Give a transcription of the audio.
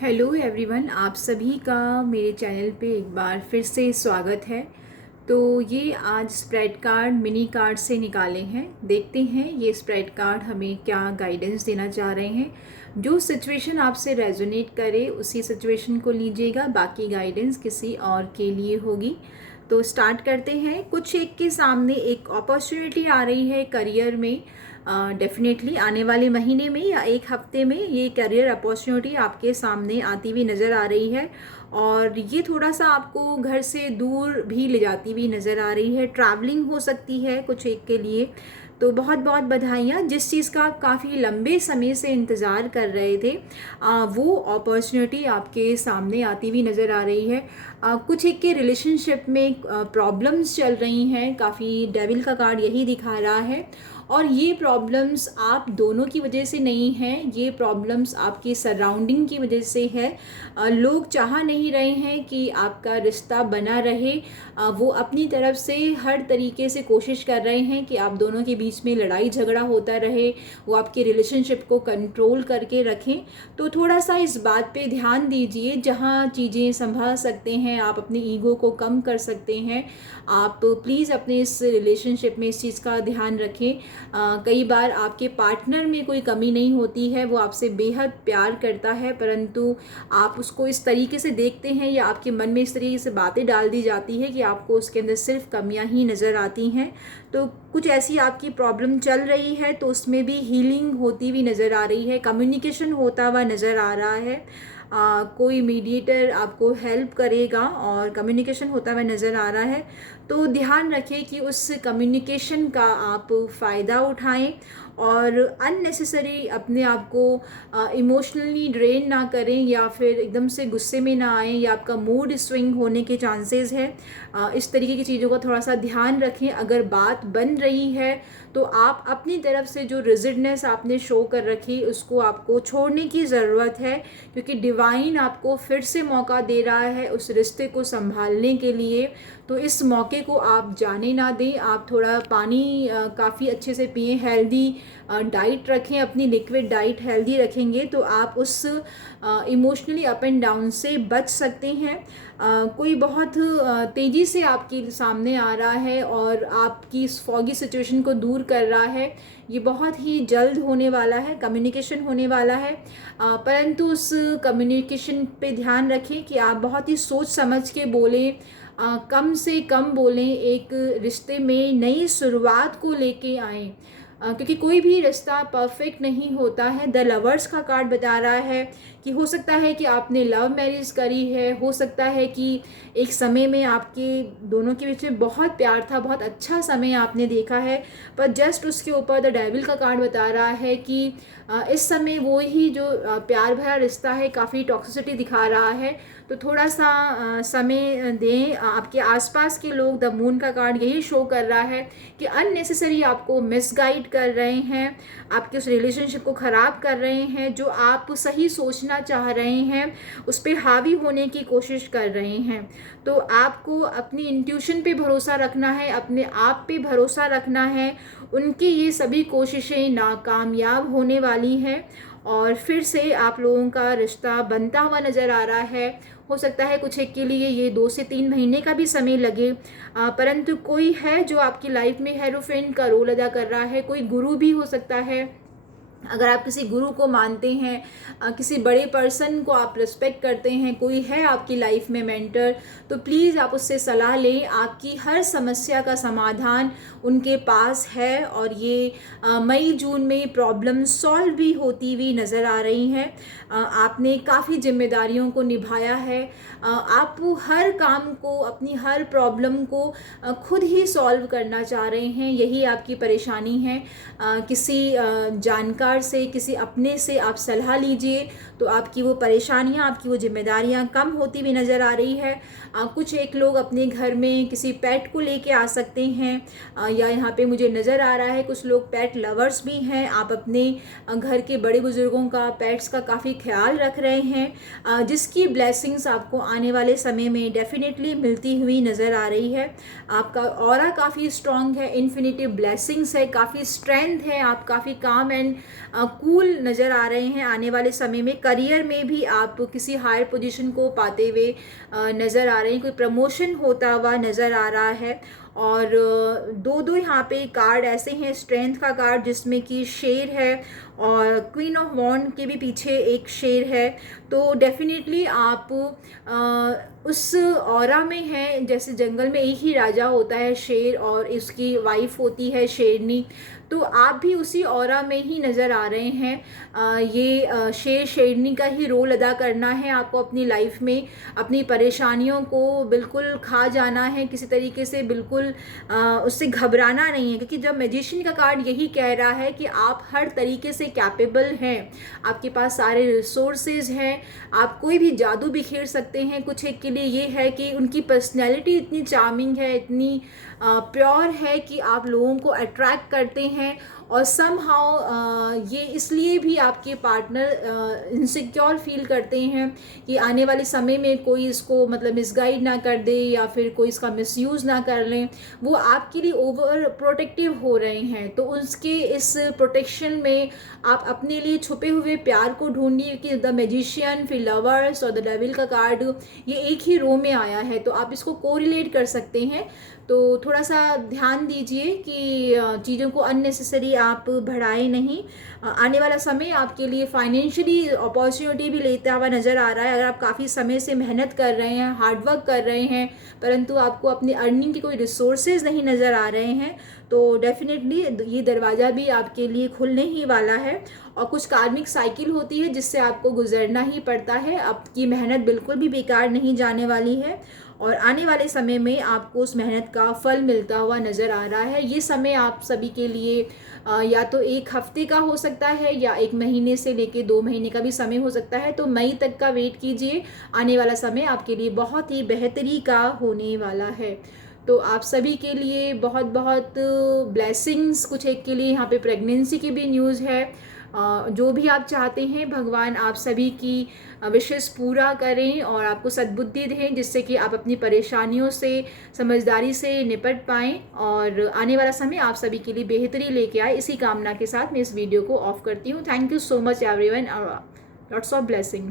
Hello everyone, आप सभी का मेरे चैनल पे एक बार फिर से स्वागत है। तो ये आज स्प्रेड कार्ड मिनी कार्ड से निकाले हैं। देखते हैं ये स्प्रेड कार्ड हमें क्या गाइडेंस देना चाह रहे हैं। जो सिचुएशन आपसे रेजोनेट करे उसी सिचुएशन को लीजिएगा, बाकी गाइडेंस किसी और के लिए होगी। तो स्टार्ट करते हैं। कुछ एक के सामने एक अपॉर्चुनिटी आ रही है करियर में। डेफिनेटली आने वाले महीने में या एक हफ्ते में ये करियर अपॉर्चुनिटी आपके सामने आती हुई नज़र आ रही है, और ये थोड़ा सा आपको घर से दूर भी ले जाती हुई नज़र आ रही है। ट्रैवलिंग हो सकती है कुछ एक के लिए। तो बहुत बहुत बधाइयाँ। जिस चीज़ का आप काफ़ी लंबे समय से इंतज़ार कर रहे थे वो अपॉर्चुनिटी आपके सामने आती हुई नज़र आ रही है। कुछ एक के रिलेशनशिप में प्रॉब्लम्स चल रही हैं, काफ़ी डेविल का कार्ड यही दिखा रहा है। और ये प्रॉब्लम्स आप दोनों की वजह से नहीं हैं, ये प्रॉब्लम्स आपकी सराउंडिंग की वजह से है। लोग चाह नहीं रहे हैं कि आपका रिश्ता बना रहे। वो अपनी तरफ से हर तरीके से कोशिश कर रहे हैं कि आप दोनों के बीच में लड़ाई झगड़ा होता रहे, वो आपके रिलेशनशिप को कंट्रोल करके रखें। तो थोड़ा सा इस बात पे ध्यान दीजिए। जहाँ चीज़ें संभाल सकते हैं, आप अपने ईगो को कम कर सकते हैं, आप प्लीज़ अपने इस रिलेशनशिप में इस चीज़ का ध्यान रखें। कई बार आपके पार्टनर में कोई कमी नहीं होती है, वो आपसे बेहद प्यार करता है, परंतु आप उसको इस तरीके से देखते हैं या आपके मन में इस तरीके से बातें डाल दी जाती है कि आपको उसके अंदर सिर्फ कमियां ही नज़र आती हैं। तो कुछ ऐसी आपकी प्रॉब्लम चल रही है, तो उसमें भी हीलिंग होती हुई नज़र आ रही है, कम्युनिकेशन होता हुआ नज़र आ रहा है। कोई मीडिएटर आपको हेल्प करेगा और कम्युनिकेशन होता हुआ नज़र आ रहा है। तो ध्यान रखें कि उस कम्युनिकेशन का आप फ़ायदा उठाएं और अननेसेसरी अपने आप को इमोशनली ड्रेन ना करें, या फिर एकदम से गुस्से में ना आएँ, या आपका मूड स्विंग होने के चांसेस है। इस तरीके की चीज़ों का थोड़ा सा ध्यान रखें। अगर बात बन रही है तो आप अपनी तरफ से जो रिजिडनेस आपने शो कर रखी उसको आपको छोड़ने की ज़रूरत है, क्योंकि डिवाइन आपको फिर से मौका दे रहा है उस रिश्ते को संभालने के लिए। तो इस मौके को आप जाने ना दें। आप थोड़ा पानी काफ़ी अच्छे से पिएं, हेल्दी डाइट रखें, अपनी लिक्विड डाइट हेल्दी रखेंगे तो आप उस इमोशनली अप एंड डाउन से बच सकते हैं। कोई बहुत तेज़ी से आपके सामने आ रहा है और आपकी इस फॉगी सिचुएशन को दूर कर रहा है। ये बहुत ही जल्द होने वाला है, कम्युनिकेशन होने वाला है। परंतु उस कम्युनिकेशन पे ध्यान रखें कि आप बहुत ही सोच समझ के बोलें, कम से कम बोलें, एक रिश्ते में नई शुरुआत को लेके आएँ। क्योंकि कोई भी रिश्ता परफेक्ट नहीं होता है। द लवर्स का कार्ड बता रहा है कि हो सकता है कि आपने लव मैरिज करी है, हो सकता है कि एक समय में आपके दोनों के बीच में बहुत प्यार था, बहुत अच्छा समय आपने देखा है, पर जस्ट उसके ऊपर द डेविल का कार्ड बता रहा है कि इस समय वो ही जो प्यार भरा रिश्ता है काफ़ी टॉक्सिसिटी दिखा रहा है। तो थोड़ा सा समय दें। आपके आसपास के लोग, द मून का कार्ड यही शो कर रहा है कि अननेसेसरी आपको मिसगाइड कर रहे हैं, आपके उस रिलेशनशिप को ख़राब कर रहे हैं। जो आप सही सोचना चाह रहे हैं उस पर हावी होने की कोशिश कर रहे हैं। तो आपको अपनी इंट्यूशन पे भरोसा रखना है, अपने आप पे भरोसा रखना है। उनकी ये सभी कोशिशें नाकामयाब होने वाली हैं और फिर से आप लोगों का रिश्ता बनता हुआ नज़र आ रहा है। हो सकता है कुछ एक के लिए ये 2 से 3 महीने का भी समय लगे, परंतु कोई है जो आपकी लाइफ में हेरोफेंट का रोल अदा कर रहा है। कोई गुरु भी हो सकता है। अगर आप किसी गुरु को मानते हैं, किसी बड़े पर्सन को आप रिस्पेक्ट करते हैं, कोई है आपकी लाइफ में मेंटर, तो प्लीज़ आप उससे सलाह लें। आपकी हर समस्या का समाधान उनके पास है और ये मई जून में प्रॉब्लम सॉल्व भी होती हुई नज़र आ रही हैं। आपने काफ़ी जिम्मेदारियों को निभाया है। आप हर काम को, अपनी हर प्रॉब्लम को खुद ही सॉल्व करना चाह रहे हैं, यही आपकी परेशानी है। किसी जानकार से, किसी अपने से आप सलाह लीजिए तो आपकी वो परेशानियाँ, आपकी वो जिम्मेदारियाँ कम होती हुई नज़र आ रही है। कुछ एक लोग अपने घर में किसी पेट को लेके आ सकते हैं, या यहाँ पे मुझे नज़र आ रहा है कुछ लोग पेट लवर्स भी हैं। आप अपने घर के बड़े बुज़ुर्गों का, पेट्स का काफ़ी ख्याल रख रहे हैं, जिसकी ब्लेसिंग्स आपको आने वाले समय में डेफिनेटली मिलती हुई नज़र आ रही है। आपका ऑरा काफ़ी स्ट्रॉन्ग है, इन्फिनिटिव ब्लेसिंग्स है, काफ़ी स्ट्रेंथ है, आप काफ़ी काम एंड कूल नज़र आ रहे हैं आने वाले समय में। करियर में भी आप किसी हायर पोजीशन को पाते हुए नज़र आ रहे हैं, कोई प्रमोशन होता हुआ नज़र आ रहा है। और दो दो यहाँ पे कार्ड ऐसे हैं, स्ट्रेंथ का कार्ड जिसमें कि शेर है और क्वीन ऑफ वॉन्ड के भी पीछे एक शेर है। तो डेफिनेटली आप उस ऑरा में हैं, जैसे जंगल में एक ही राजा होता है शेर और उसकी वाइफ होती है शेरनी, तो आप भी उसी ऑरा में ही नज़र आ रहे हैं। ये शेर शेरनी का ही रोल अदा करना है आपको अपनी लाइफ में। अपनी परेशानियों को बिल्कुल खा जाना है किसी तरीके से, बिल्कुल उससे घबराना नहीं है, क्योंकि जब मैजिशियन का कार्ड यही कह रहा है कि आप हर तरीके से कैपेबल हैं, आपके पास सारे रिसोर्सेज हैं, आप कोई भी जादू बिखेर सकते हैं। कुछ एक के लिए ये है कि उनकी पर्सनैलिटी इतनी चार्मिंग है, इतनी प्योर है कि आप लोगों को अट्रैक्ट करते हैं। और समहाउ ये इसलिए भी आपके पार्टनर इनसिक्योर फील करते हैं कि आने वाले समय में कोई इसको मतलब मिसगाइड ना कर दे या फिर कोई इसका मिसयूज़ ना कर लें। वो आपके लिए ओवर प्रोटेक्टिव हो रहे हैं, तो उसके इस प्रोटेक्शन में आप अपने लिए छुपे हुए प्यार को ढूंढिए। कि द मैजिशियन, फिर लवर्स और द डेविल का कार्ड ये एक ही रो में आया है, तो आप इसको कोरिलेट कर सकते हैं। तो थोड़ा सा ध्यान दीजिए कि चीज़ों को अननेसेसरी आप बढ़ाएं नहीं। आने वाला समय आपके लिए फाइनेंशियली अपॉर्चुनिटी भी लेता हुआ नज़र आ रहा है। अगर आप काफ़ी समय से मेहनत कर रहे हैं, हार्डवर्क कर रहे हैं, परंतु आपको अपनी अर्निंग के कोई रिसोर्सेज नहीं नज़र आ रहे हैं, तो डेफिनेटली ये दरवाज़ा भी आपके लिए खुलने ही वाला है। और कुछ कार्मिक साइकिल होती है जिससे आपको गुजरना ही पड़ता है। आपकी मेहनत बिल्कुल भी बेकार नहीं जाने वाली है और आने वाले समय में आपको उस मेहनत का फल मिलता हुआ नज़र आ रहा है। ये समय आप सभी के लिए या तो एक हफ्ते का हो सकता है या 1 महीने से लेके 2 महीने का भी समय हो सकता है। तो मई तक का वेट कीजिए, आने वाला समय आपके लिए बहुत ही बेहतरी का होने वाला है। तो आप सभी के लिए बहुत बहुत ब्लेसिंग्स। कुछ एक के लिए यहाँ पे प्रेगनेंसी की भी न्यूज़ है। जो भी आप चाहते हैं भगवान आप सभी की विशेष पूरा करें और आपको सद्बुद्धि दें, जिससे कि आप अपनी परेशानियों से समझदारी से निपट पाएँ और आने वाला समय आप सभी के लिए बेहतरी लेके आए। इसी कामना के साथ मैं इस वीडियो को ऑफ करती हूँ। Thank you so much everyone, lots of blessings.